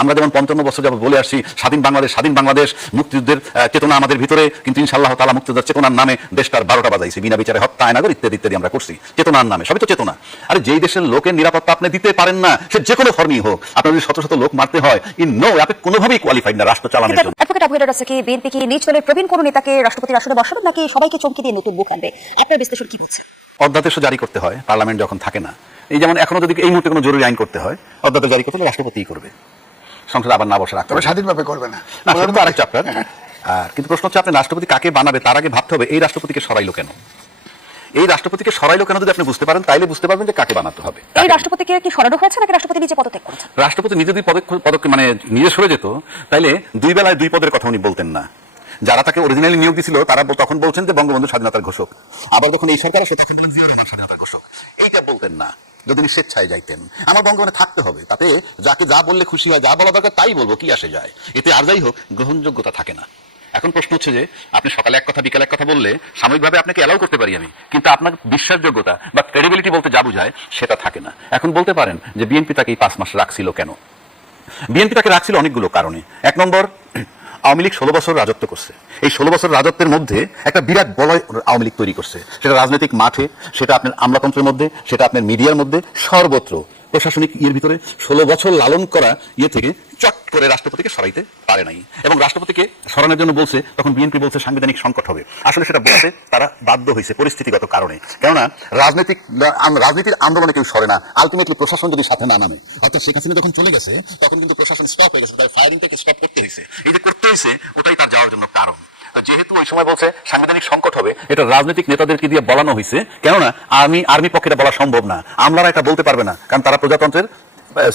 আমরা যেমন 55 বছর যাবত বলে আসছি স্বাধীন বাংলাদেশ মুক্তিযুদ্ধের চেতনা আমাদের ভিতরে, কিন্তু ইনশাআল্লাহ তাআলা মুক্তিযুদ্ধের চেতনার নামে দেশটার 12টা বাজাইছে, বিনা বিচারে হত্যা, আয়নাগর ইত্যাদি ইত্যাদি আমরা করছি চেতনার নামে। সবই তো চেতনা। আরে যেই দেশের লোকের নিরাপত্তা আপনি দিতে পারেন না, সে যে কোনো ফর্মই হোক, আপনার যদি শত শত লোক মারতে হয়, আপনি কোনোভাবেই কোয়ালিফাইড না রাষ্ট্র চালানোর জন্য। অ্যাডভোকেট আবু হেরার আছে কি বিএনপি কি নিজ দলের প্রবীণ কোনো নেতাকে রাষ্ট্রপতির আসনে বসাবেন নাকি সবাইকে চমকে দিয়ে নতুন মুখ আনবে? আপনার বিশ্লেষণ কি বলছে? অধ্যাদেশও জারি করতে হয় পার্লামেন্ট যখন থাকে না। এই যেমন এখনো যদি এই মুহূর্তে কোনো জরুরি আইন করতে হয়, অধ্যাদেশ জারি করতে হলে রাষ্ট্রপতিই করবে, সংসদ আবার না বসে রাখতে হবে, স্বাধীনভাবে করবে না। সেটা তো আরেক চ্যাপ্টার। আর কিন্তু প্রশ্ন হচ্ছে আপনি রাষ্ট্রপতি কাকে বানাবে তার আগে ভাবতে হবে এই রাষ্ট্রপতিকে সরাইলো কেন। এই রাষ্ট্রপতিকে সরাইলো কেন যদি আপনি বুঝতে পারেন, তাইলে বুঝতে পারবেন যে কাকে বানাতে হবে। এই রাষ্ট্রপতিকে কি সরানো হয়েছে নাকি রাষ্ট্রপতি নিজে পদত্যাগ করেছেন? রাষ্ট্রপতি নিজে যদি পদক্ষেপ মানে নিজে সরে যেত, তাইলে দুই বেলায় দুই পদের কথা উনি বলতেন না। যারা তাকে অরিজিনালি নিয়োগ দিয়েছিল তারা তখন বলছেন যে বঙ্গবন্ধু স্বাধীনতার ঘোষক, আবার যখন এই সরকার আসে তখন বলেন জিয়াউর রহমান স্বাধীনতার ঘোষক। এইটা বলতেন না যদি উনি স্বেচ্ছায় যাইতেন। আমার বঙ্গবন্ধু থাকতে হবে, তাতে যাকে যা বললে খুশি হয়, যা বলা দরকার তাই বলবো, কি আসে যায়, এতে আর যাই হোক গ্রহণযোগ্যতা থাকে না। এখন প্রশ্ন হচ্ছে যে আপনি সকালে এক কথা বিকালে এক কথা বললে সাময়িকভাবে আপনাকে অ্যালাউ করতে পারি আমি, কিন্তু আপনার বিশ্বাসযোগ্যতা বা ক্রেডিবিলিটি বলতে যা বুঝায় সেটা থাকে না। এখন বলতে পারেন যে বিএনপি তাকে এই 5 মাস রাখছিল কেন? বিএনপি তাকে রাখছিল অনেকগুলো কারণে। এক নম্বর, আওয়ামী লীগ 16 বছর রাজত্ব করছে। এই 16 বছর রাজত্বের মধ্যে একটা বিরাট বলয় আওয়ামী লীগ তৈরি করছে, সেটা রাজনৈতিক মাঠে, সেটা আপনার আমলাতন্ত্রের মধ্যে, সেটা আপনার মিডিয়ার মধ্যে, সর্বত্র প্রশাসনিক ভিতরে 16 বছর লালন করা থেকে চট করে রাষ্ট্রপতিকে সরাইতে পারে নাই। এবং রাষ্ট্রপতিকে সরানোর জন্য বলছে, তখন বিএনপি বলছে সাংবিধানিক সংকট হবে। আসলে সেটা বলতে তারা বাধ্য হয়েছে পরিস্থিতিগত কারণে। কেননা রাজনীতির আন্দোলনে কেউ সরে না, আলটিমেটলি প্রশাসন যদি সাথে না নামে। অর্থাৎ শেখ হাসিনা যখন চলে গেছে তখন কিন্তু প্রশাসন স্টপ হয়ে গেছে, তাই ফায়ারিংটাকে স্টপ করতে হয়েছে। এই যে করতে হয়েছে ওটাই তার যাওয়ার জন্য কারণ। যেহেতু ওই সময় বলছে সাংবিধানিক সংকট হবে, এটা রাজনৈতিক নেতাদেরকে দিয়ে বলানো হয়েছে। কেননা আর্মি পক্ষে এটা বলা সম্ভব না, আমলারা এটা বলতে পারবে না, কারণ তারা প্রজাতন্ত্রের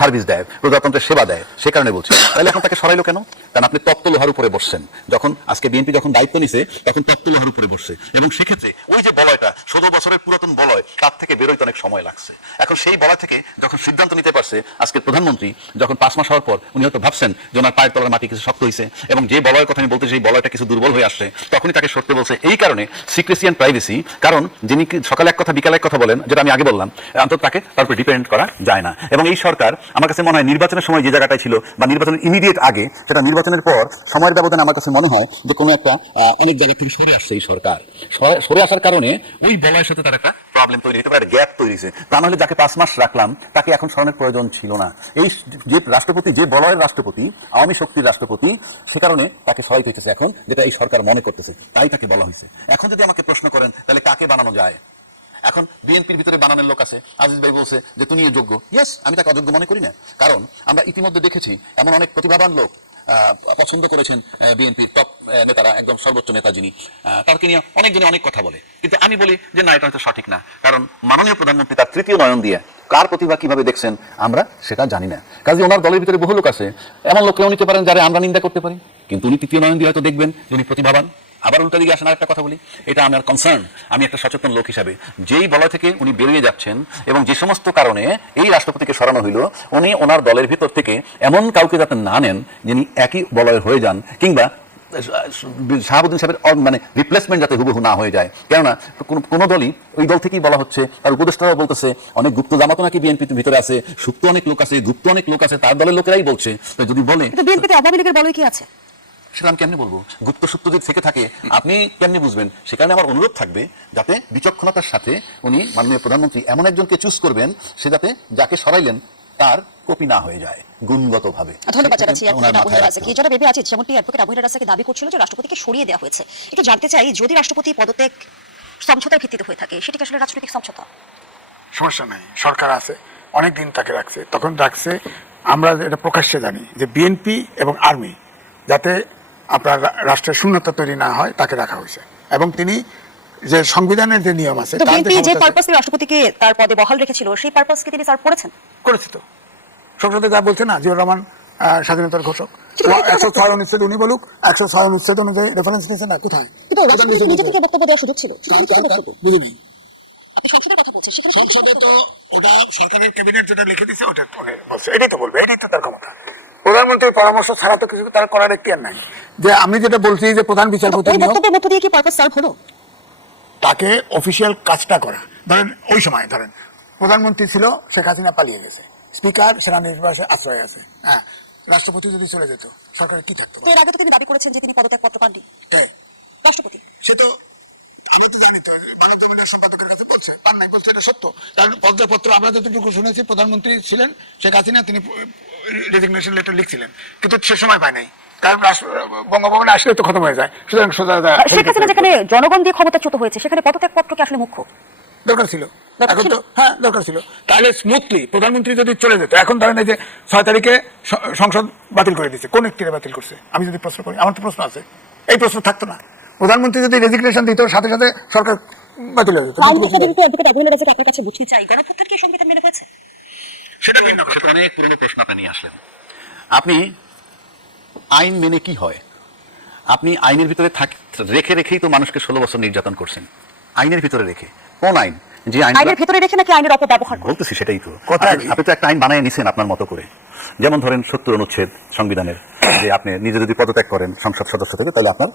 সার্ভিস দেয়, প্রজাতন্ত্রের সেবা দেয়, সে কারণে বলছে। তাহলে এখন তাকে সরাইলো কেন? কারণ আপনি তপ্ত লোহার উপরে বসছেন। যখন আজকে বিএনপি যখন দায়িত্ব নিছে তখন তপ্ত লোহার উপরে বসছে, এবং সেক্ষেত্রে ওই যে বলয়টা 16 বছরের পুরাতন বলয়, তার থেকে বেরোইতে অনেক সময় লাগছে। এখন সেই বলয় থেকে যখন সিদ্ধান্ত নিতে পারছে আজকের প্রধানমন্ত্রী, যখন 5 মাস হওয়ার পর উনি হয়তো ভাবছেন যে ওনার পায়ের তলার মাটি কিছু শক্ত হয়েছে, এবং যে বলয়ের কথা আমি বলতে সেই বলয়টা কিছু দুর্বল হয়ে আসছে, তখনই তাকে সরতে বলছে। এই কারণে সিক্রেসি অ্যান্ড প্রাইভেসি, কারণ যিনি সকালে এক কথা বিকালে এক কথা বলেন, যেটা আমি আগে বললাম, অন্তত তাকে তার উপর ডিপেন্ড করা যায় না। এবং এই সরকার আমার কাছে মনে হয় নির্বাচনের সময় যে জায়গাটায় ছিল, বা নির্বাচনের ইমিডিয়েট আগে, সেটা নির্বাচনের পর সময়ের ব্যবধানে আমার কাছে মনে হয় যে কোনো একটা অনেক জায়গা থেকে সরে আসছে এই সরকার। সরে আসার কারণে ওই বলয়ের সাথে তার একটা প্রবলেম তৈরি হতে পারে, গ্যাপ তৈরি হয়েছে। তা নাহলে যাকে 5 মাস রাখলাম তাকে এখন সরানোর প্রয়োজন ছিল না। এই যে রাষ্ট্রপতি, যে বলয়ের রাষ্ট্রপতি, আওয়ামী শক্তির রাষ্ট্রপতি, সে কারণে তাকে সরাইতে হইতেছে এখন, যেটা এই সরকার মনে করতেছে, তাই তাকে বলা হয়েছে। এখন যদি আমাকে প্রশ্ন করেন তাহলে কাকে বানানো যায়? এখন বিএনপির ভিতরে বানানোর লোক আছে, আজিজ ভাই বলছে যে তুমি যোগ্য। ইয়েস, আমি তাকে অযোগ্য মনে করি না, কারণ আমরা ইতিমধ্যে দেখেছি এমন অনেক প্রতিভাবান লোক পছন্দ করেছেন বিএনপির টপ নেতারা, একদম সর্বোচ্চ নেতা যিনি, তাকে নিয়ে অনেকজনে অনেক কথা বলে, কিন্তু আমি বলি যে না, এটা হয়তো সঠিক না। কারণ মাননীয় প্রধানমন্ত্রী তার তৃতীয় নয়ন দিয়ে কার প্রতিভা কিভাবে দেখছেন আমরা সেটা জানি না। কাজে ওনার দলের ভিতরে বহু লোক আছে, এমন লোক কেউ নিতে পারেন যারা আমরা নিন্দা করতে পারি, কিন্তু উনি তৃতীয় নয়ন দিয়ে হয়তো দেখবেন যে উনি প্রতিভাবান। আবার উল্টা দিকে আসেন একটা কথা বলি, এটা আমার কনসার্ন, আমি একটা সচেতন লোক হিসাবে, যেই বলয় থেকে উনি বেরিয়ে যাচ্ছেন এবং যে সমস্ত কারণে এই রাষ্ট্রপতিকে সরানো হইল, উনি ওনার দলের ভিতর থেকে এমন কাউকে যাতে না নেন যিনি একই বলয়ের হয়ে যান, কিংবা শাহাবুদ্দিন সাহেবের মানে রিপ্লেসমেন্ট যাতে হুবহু না হয়ে যায়। কেননা কোনো দলই, ওই দল থেকেই বলা হচ্ছে, তার উপদেষ্টারাও বলতেছে অনেক গুপ্ত জামাতও নাকি বিএনপির ভিতরে আছে, সুপ্ত অনেক লোক আছে, গুপ্ত অনেক লোক আছে, তার দলের লোকেরাই বলছে। যদি বলে বিএনপিতে আওয়ামী লীগের বলয় কি আছে, সেটা আমি কেমনি বলবো? গুপ্ত সূত্র যদি থেকে থাকে আপনি কেমনি বুঝবেন? সে কারণে আমার অনুরোধ থাকবে যাতে বিচক্ষণতার সাথে উনি মাননীয় প্রধানমন্ত্রী এমন একজনকে চুজ করবেন, সে যাতে যাকে সরাইলেন তার কপি না হয়ে যায় গুণগত ভাবে। ধন্যবাদ জানাচ্ছি। যারা ভেবে আছে, যেমনটি অ্যাডভোকেট আবু হেরার রাস্তাকে দাবি করছিল যে রাষ্ট্রপতিকে সরিয়ে দেওয়া হয়েছে, একটু জানতে চাই, যদি রাষ্ট্রপতি পদত্যাগ সমঝোতার ভিত্তিতে হয়ে থাকে, সেটি আসলে রাজনৈতিক সমঝোতা? সমস্যা নাই, সরকার আছে, অনেকদিন তাকে রাখছে, তখন রাখছে। আমরা এটা প্রকাশ্যে জানি যে বিএনপি এবং আর্মি যাতে আপনার রাষ্ট্রের শূন্যতা তৈরি না হয়, তাকে রাখা হয়েছে। এবং তিনি যে সংবিধানের যে নিয়ম আছে, বিএনপি যে পারপাসে রাষ্ট্রপতিকে তার পদে বহাল রেখেছিল, সেই পারপাসকে তিনি স্যার করেছে তো। সংসদে যা বলছে না, জিয়াউর রহমান স্বাধীনতার ঘোষক, 106 অনুচ্ছেদ উনি বলুক, 106 অনুচ্ছেদ অনুযায়ী রেফারেন্স নিয়েছে না, কোথায়? কিন্তু রাষ্ট্রপতি নিজে থেকে বক্তব্য দেওয়ার সুযোগ ছিল, বুঝিনি। আপনি সংসদের কথা বলছেন, সেখানে সংসদে তো ওটা সরকারের ক্যাবিনেট যেটা লিখে দিয়েছে ওটা বলছে, এটাই তো বলবে, এটাই তো তার ক্ষমতা। প্রধানমন্ত্রীর পরামর্শ ছাড়া তো কিছু তার করার এখতিয়ার নাই। যে আমি যেটা বলছি যে প্রধান বিচারপতি বক্তব্যের মধ্য দিয়ে কি পারপাস সার্ভ হলো? তাকে অফিসিয়াল কাজটা করা। ধরেন ওই সময় প্রধানমন্ত্রী ছিল, শেখ হাসিনা পালিয়ে গেছে, স্পিকার সেনানিবাসে আশ্রয় আছে, হ্যাঁ, রাষ্ট্রপতি যদি চলে যেত সরকারের কি থাকতো? তো এর আগে তো তিনি দাবি করেছেন যে তিনি পদত্যাগপত্র পাননি, কে? রাষ্ট্রপতি। সে তো আমি তো জানি তো বাণিজ্য মিনিস্টার সম্পাদকের কাছে বলছে পান নাই, বলছে এটা সত্য। কারণ পদত্যাগপত্র আমরা যতটুকু শুনেছি প্রধানমন্ত্রী ছিলেন শেখ হাসিনা, তিনি রেজিগনেশন লেটার লিখছিলেন, কিন্তু সে সময় পায় নাই। কারণ বঙ্গভবনে আসলে তো খতম হয়ে যায়, সুতরাং সোজা শেখ হাসিনা যেখানে জনগণ দিয়ে ক্ষমতাচ্যুত হয়েছে সেখানে পদত্যাগপত্র কি আসলে মুখ্য? দরকার ছিল। দরকার এখন ছিল? তো হ্যাঁ দরকার ছিল। তাহলে স্মুথলি প্রধানমন্ত্রী যদি চলে যেত, এখন ধরেন এই যে 6 তারিখে সংসদ বাতিল করে দিচ্ছে, কোন একটি বাতিল করছে? আমি যদি প্রশ্ন করি, আমার তো প্রশ্ন আছে, এই প্রশ্ন থাকতো না। প্রধানমন্ত্রী যদি রেজিগনেশন দিত সাথে সাথে সরকার বাতিল হয়ে যেত। আপনার কাছে বুঝতে চাই, গণপ্রত্যাগ কি সংবিধান মেনে হয়েছে? সেটা ভিন্ন কথা। সেটা অনেক পুরনো প্রশ্ন আপনি নিয়ে আসলেন। আপনি আইন মেনে কি হয়? আপনি আইনের ভিতরে রেখে রেখেই তো মানুষকে 16 বছর নির্যাতন করছেন। আইনের ভিতরে রেখে, কোন আইন? যে আইনের ভিতরে রেখে নাকি আইনের অপব্যবহার করে? বলতেছি সেটাই তো কথা। আপনি তো একটা আইন বানায় নিছেন আপনার মতো করে। যেমন ধরেন 70 অনুচ্ছেদ সংবিধানের, যে আপনি নিজে যদি পদত্যাগ করেন সংসদ সদস্য থেকে, তাহলে আপনার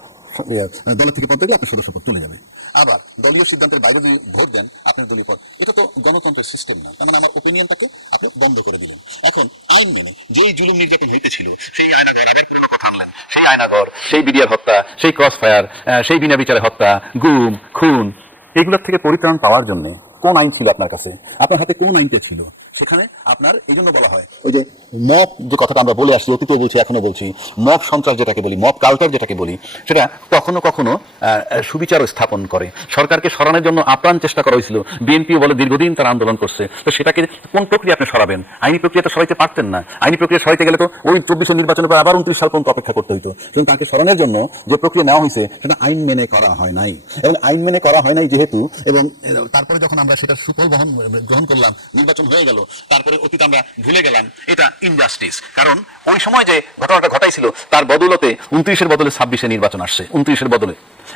দলের থেকে পদ দিলে আপনি সদস্য পদ তুলে যাবেন। আবার দলীয় সিদ্ধান্তের বাইরে যদি ভোট দেন আপনার দলীয় পদ, এটা তো গণতন্ত্রের সিস্টেম না। তার মানে আমার ওপিনিয়নটাকে আপনি বন্ধ করে দিলেন। এখন আইন মেনে যেই জুলুম নির্যাতন হইতেছিল, সেই আয়নাঘর, সেই বিডিআর হত্যা, সেই ক্রস ফায়ার, সেই বিনা বিচারে হত্যা, গুম, খুন, এগুলোর থেকে পরিত্রাণ পাওয়ার জন্য কোন আইন ছিল আপনার কাছে? আপনার হাতে কোন আইনটা ছিল? সেখানে আপনার এই জন্য বলা হয়, ওই যে মব যে কথাটা আমরা বলে আসছি, অতীতেও বলছি এখনো বলছি, মব সন্ত্রাস যেটাকে বলি, মব কালচার যেটাকে বলি, সেটা কখনো কখনো সুবিচার স্থাপন করে। সরকারকে সরানোর জন্য আপ্রাণ চেষ্টা করা হয়েছিল। বিএনপিও বলে দীর্ঘদিন তারা আন্দোলন করছে। তো সেটাকে কোন প্রক্রিয়া আপনি সরাবেন? আইনি প্রক্রিয়া তো সরাইতে পারতেন না। আইনি প্রক্রিয়া সরাইতে গেলে তো ওই 24 নির্বাচনের পর আবার 29 সাল পর্যন্ত অপেক্ষা করতে হইতো। কিন্তু তাকে সরানোর জন্য যে প্রক্রিয়া নেওয়া হয়েছে সেটা আইন মেনে করা হয় নাই। এবং আইন মেনে করা হয় নাই যেহেতু, এবং তারপরে যখন আমরা সেটা সুফল গ্রহণ করলাম, নির্বাচন হয়ে গেল, তারপরে অতীত আমরা ভুলে গেলাম, এটা ইনজাস্টিস। কারণ ওই সময় যে ঘটনাটা ঘটাইছিল তার বদৌলতে 29-এর বদলে 26-এ নির্বাচন আসছে, 29-এর বদলে।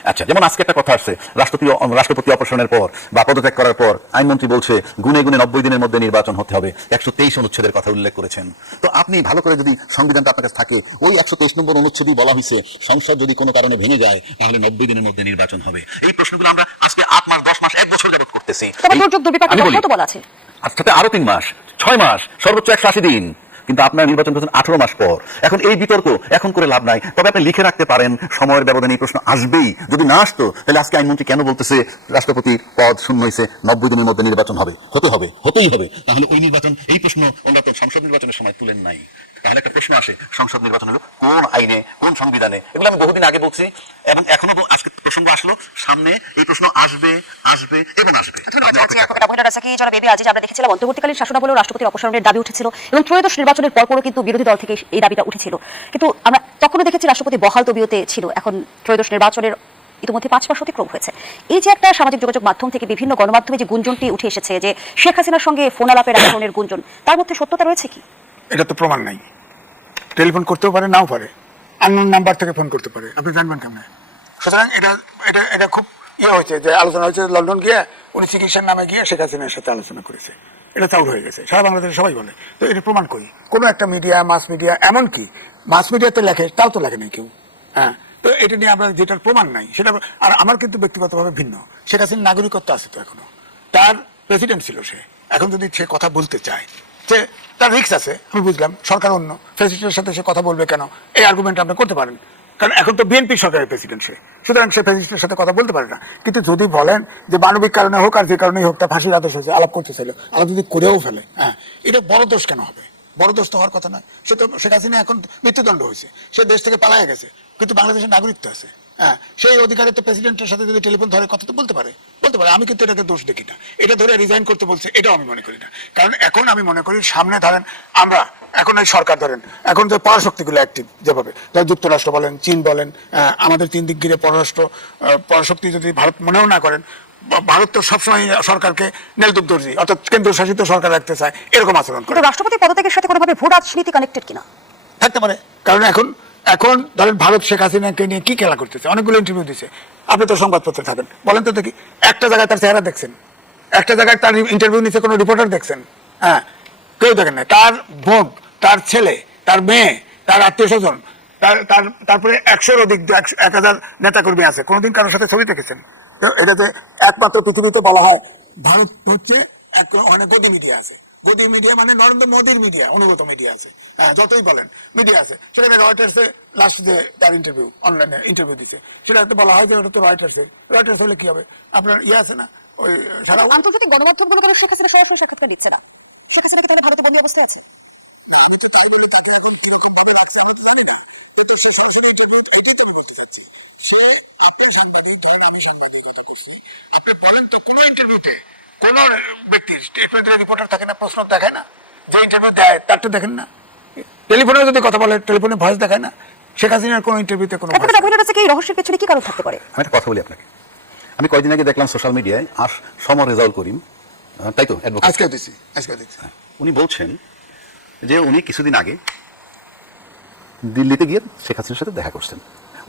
আচ্ছা, যেমন আজকে একটা কথা আসছে, রাষ্ট্রপতি অপসারণের পর বা পদত্যাগ করার পর আইনমন্ত্রী বলছে গুনে গুনে 90 দিনের মধ্যে নির্বাচন হতে হবে। 123 অনুচ্ছেদের কথা উল্লেখ করেছেন। তো আপনি ভালো করে যদি সংবিধানটা আপনার কাছে থাকে, ওই 123 নম্বর অনুচ্ছেদই বলা হয়েছে সংসদ যদি কোনো কারণে ভেঙে যায় তাহলে 90 দিনের মধ্যে নির্বাচন হবে। এই প্রশ্নগুলো আমরা আজকে 8 মাস, 10 মাস, 1 বছর যাবত করতেছি। আচ্ছা, আরো 3 মাস, 6 মাস, সর্বোচ্চ 180 দিন। কিন্তু আপনার নির্বাচন করেছেন 18 মাস পর। এখন এই বিতর্ক এখন করে লাভ নাই। তবে আপনি লিখে রাখতে পারেন, সময়ের ব্যবধানে এই প্রশ্ন আসবেই। যদি না আসতো তাহলে আজকে আইনমন্ত্রী কেন বলতেছে রাষ্ট্রপতির পদ শূন্য হয়েছে, 90 দিনের মধ্যে নির্বাচন হবে, হতেই হবে। তাহলে ওই নির্বাচন, এই প্রশ্ন আমরা তো সংসদ নির্বাচনের সময় তুলেন নাই। তাহলে একটা প্রশ্ন আসে, সংসদ নির্বাচন হলো কোন আইনে, কোন সংবিধানে? এগুলো আমি বহুদিন আগে বলছি এবং এখনো আজকে প্রসঙ্গ আসলো, সামনে এই প্রশ্ন আসবে এবং আসবে। আমরা দেখেছিলাম অন্তর্বর্তীকালীন শাসনামলেও রাষ্ট্রপতির অপসারণের দাবি উঠেছিল এবং ত্রয়োদশ নির্বাচনের পরপরও কিন্তু বিরোধী দল থেকে এই দাবিটা উঠেছিল। কিন্তু আমরা তখনও দেখেছি রাষ্ট্রপতি বহাল তবিয়তে ছিল। এখন ত্রয়োদশ নির্বাচনের ইতিমধ্যে 5 মাস অতিক্রম হয়েছে। এই যে একটা সামাজিক যোগাযোগ মাধ্যম থেকে বিভিন্ন গণমাধ্যমে যে গুঞ্জনটি উঠে এসেছে যে শেখ হাসিনার সঙ্গে ফোন আলাপের এক ধরনের গুঞ্জন, তার মধ্যে সত্যতা রয়েছে কি? এটা তো প্রমাণ নাই। টেলিফোন করতেও পারে, নাও পারে, আননোন নাম্বার থেকে ফোন করতে পারে, আপনি জানবেন কেমন? সুতরাং এটা খুব হয়েছে যে আলোচনা হয়েছে, লন্ডন গিয়ে উনি চিকিৎসার নামে গিয়ে শেখ হাসিনার সাথে আলোচনা করেছে। এটা চাউর হয়ে গেছে, সারা বাংলাদেশে সবাই বলে। তো এটা প্রমাণ করি কোনো একটা মিডিয়া, মাস মিডিয়া, এমনকি মাস মিডিয়াতে লেখে, তাও তো লেখে নাই কেউ। হ্যাঁ, তো এটা নিয়ে আমরা যেটার প্রমাণ নাই সেটা। আর আমার কিন্তু ব্যক্তিগতভাবে ভিন্ন। শেখ হাসিনার নাগরিকত্ব আছে তো এখনো, তার প্রেসিডেন্ট ছিল সে। এখন যদি সে কথা বলতে চায়, যে তার রিস্ক আছে, আমি বুঝলাম, সরকার অন্য, প্রেসিডেন্টের সাথে সে কথা বলবে কেন, এই আর্গুমেন্ট আপনি করতে পারেন। কারণ এখন তো বিএনপি সরকারের প্রেসিডেন্ট সে, সুতরাং সে প্রেসিডেন্টের সাথে কথা বলতে পারে না। কিন্তু যদি বলেন যে মানবিক কারণে হোক আর যে কারণেই হোক, তার ফাঁসির আদেশ হয়েছে, আলাপ করতে চাইল, আলাপ যদি করেও ফেলে, হ্যাঁ, এটা বড় দোষ কেন হবে? বড় দোষ তো হওয়ার কথা নয়। সে তো, শেখ হাসিনা এখন মৃত্যুদণ্ড হয়েছে, সে দেশ থেকে পালায় গেছে, কিন্তু বাংলাদেশের নাগরিকত্ব আছে। হ্যাঁ, সেই অধিকারে তো প্রেসিডেন্টের সাথে যদি টেলিফোন ধরে কথা তো বলতে পারে। আমি কিন্তু এটাকে দোষ দেখি না। এটা ধরে রিজাইন করতে বলছে, এটাও আমি মনে করি না। কারণ এখন আমি মনে করি সামনে ধরেন আমরা এখন এই সরকার ধরেন এখন যে পরাশক্তিগুলো অ্যাক্টিভ, যেভাবে যুক্তরাষ্ট্র বলেন, চীন বলেন, আমাদের 3 দিক ঘিরে পরাশক্তি যদি ভারত মনেও না করেন, ভারত তো সবসময় সরকারকে নেলদুপ দর্জি, অর্থাৎ কেন্দ্রশাসিত সরকার রাখতে চায়, এরকম আচরণ করে। রাষ্ট্রপতি পদত্যাগের সাথে কোনোভাবে ভূ রাজনীতি কানেক্টেড কিনা? থাকতে পারে। কারণ এখন ধরেন ভারত শেখ হাসিনাকে নিয়ে কি খেলা করতেছে, অনেকগুলো ইন্টারভিউ দিচ্ছে। আপনি তো সংবাদপত্রে থাকেন, বলেন তো দেখি, একটা জায়গায় তার চেহারা দেখছেন, একটা জায়গায় তার ইন্টারভিউ নিচ্ছে কোনো রিপোর্টার দেখছেন? হ্যাঁ, কেউ দেখেন না। তার বোন, তার ছেলে, তার মেয়ে, তার আত্মীয় স্বজন, তারপরে 100-র অধিক 1000 নেতাকর্মী আছে, কোনোদিন কারোর সাথে ছবি দেখেছেন? এটা যে একমাত্র পৃথিবীতে বলা হয় ভারত হচ্ছে অনেক গদি মিডিয়া আছে, গদি মিডিয়া মানে নরেন্দ্র মোদীর মিডিয়া, অনুগত মিডিয়া আছে, যতই বলেন মিডিয়া আছে, সেখানে রয়টার্সে লাস্ট যে তার ইন্টারভিউ অনলাইনে ইন্টারভিউ দিচ্ছে, সেটাতে বলা হয় যে ওটা তো রয়টার্স হলে কি হবে, আপনার ইয়ে আছে না ওই সারা আন্তর্জাতিক গণমাধ্যমগুলো কেন শেখ হাসিনা সরাসরি সাক্ষাৎকার দিচ্ছে না? শেখ হাসিনা তাহলে ভারতে বন্দী অবস্থায় আছে? আমি তো তাই বলে তাকে এমন এরকম ভাবে রাখছে আমি তো জানি না, কিন্তু সে সরাসরি ইন্টারভিউ এটাই তো আমি বলতে চাচ্ছি। সে আপনি সাংবাদিক, ধরেন আমি সাংবাদিক কথা বলছি, আপনি বলেন তো কোনো ইন্টারভিউতে কোন ব্যক্তির স্টেটমেন্টের রিপোর্টার থাকে না, প্রশ্ন দেখায় না, যে ইন্টারভিউ দেয় তারটা দেখেন না, টেলিফোনে যদি কথা বলে টেলিফোনে ভয়েস দেখায় না, শেখ হাসিনার কোনো ইন্টারভিউতে কোনো এখন ব্যবহার হচ্ছে কি, এই রহস্যের পেছনে কি কারণ থাকতে পারে? আমি একটা কথা বলি আপনাকে, আমি কয়েকদিন আগে দেখলাম সোশ্যাল মিডিয়ায় সমর রেজাউল করিম, তাই তো অ্যাডভোকেট, আজকে দিচ্ছি উনি বলছেন যে উনি কিছুদিন আগে দিল্লিতে গিয়ে শেখ হাসিনার সাথে দেখা করছেন,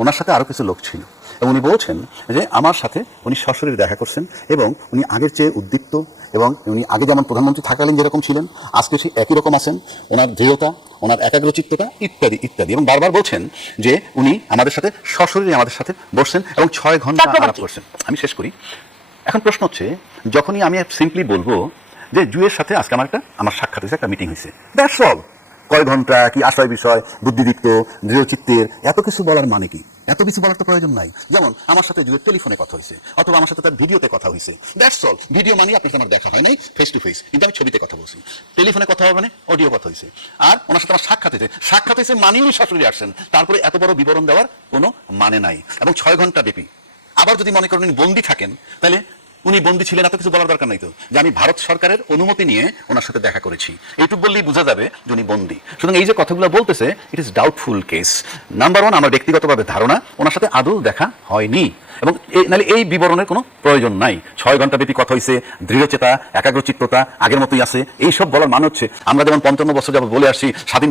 ওনার সাথে আরো কিছু লোক ছিল, এবং উনি বলছেন যে আমার সাথে উনি সশরীরে দেখা করছেন এবং উনি আগের চেয়ে উদ্দীপ্ত, এবং উনি আগে যেমন প্রধানমন্ত্রী থাকাকালীন যেরকম ছিলেন আজকে সে একই রকম আছেন, ওনার দৃঢ়তা, ওনার একাগ্রচিত্ততা ইত্যাদি ইত্যাদি, এবং বারবার বলছেন যে উনি আমাদের সাথে সশরীরে আমাদের সাথে বসছেন এবং 6 ঘন্টা আলাপ করছেন। আমি শেষ করি। এখন প্রশ্ন হচ্ছে, যখনই আমি সিম্পলি বলবো যে জুয়ের সাথে আজকে আমার সাক্ষাৎ হয়েছে, একটা মিটিং হয়েছে, দ্যাটস অল, কয় ঘন্টা, কি আশয় বিষয়, বুদ্ধিদীপ্ত, দৃঢ়চিত্তের, এত কিছু বলার মানে কি? এত কিছু বলার তো প্রয়োজন নাই। যেমন আমার সাথে জুয়ের টেলিফোনে কথা হয়েছে, অথবা আমার সাথে তার ভিডিওতে কথা হয়েছে, দ্যাটস অল। ভিডিও মানে আপনার সাথে আমার দেখা হয় নাই ফেস টু ফেস, কিন্তু আমি ছবিতে কথা বলছি। টেলিফোনে কথা হবে মানে অডিও কথা হয়েছে, আর ওনার সাথে আমার সাক্ষাৎ হয়েছে মানে উনি সরাসরি আসছেন, তারপরে এত বড় বিবরণ দেওয়ার কোনো মানে নাই, এবং 6 ঘন্টা ব্যাপী। আবার যদি মনে করেন উনি বন্দী থাকেন, তাহলে উনি বন্দী ছিলেন, এত কিছু বলার দরকার নাই তো, যে আমি ভারত সরকারের অনুমতি নিয়ে ওনার সাথে দেখা করেছি, এইটুকু বললেই বোঝা যাবে যে উনি বন্দী। সুতরাং এই যে কথাগুলো বলতেছে, it is doubtful case. Number 1, আমার ব্যক্তিগতভাবে ধারণা ওনার সাথে আদৌ দেখা হয়নি, এবং নাহলে এই বিবরণের কোনো প্রয়োজন নাই। 6 ঘন্টা ব্যাপী কথা হয়েছে, দৃঢ়চেতা, একাগ্রচিত্ততা আগের মতোই আছে, এইসব বলার মানে হচ্ছে আমরা যেমন 55 বছর যাবত বলে আসছি স্বাধীন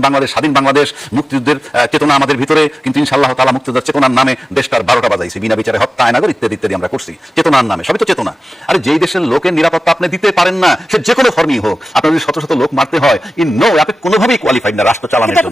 বাংলাদেশ, মুক্তিযুদ্ধের চেতনা আমাদের ভিতরে, কিন্তু ইনশাআল্লাহ তাআলা মুক্তিযুদ্ধের চেতনার নামে দেশটার 12টা বাজাইছে, বিনা বিচারে হত্যা, আয়নাগর ইত্যাদি ইত্যাদি আমরা করছি চেতনার নামে, সবই তো চেতনা। আরে যেই দেশের লোকের নিরাপত্তা আপনি দিতে পারেন না, সে যে কোনো ফর্মই হোক, আপনার যদি শত শত লোক মারতে হয়, আপনি কোনোভাবেই কোয়ালিফাইড না রাষ্ট্র চালানোর জন্য।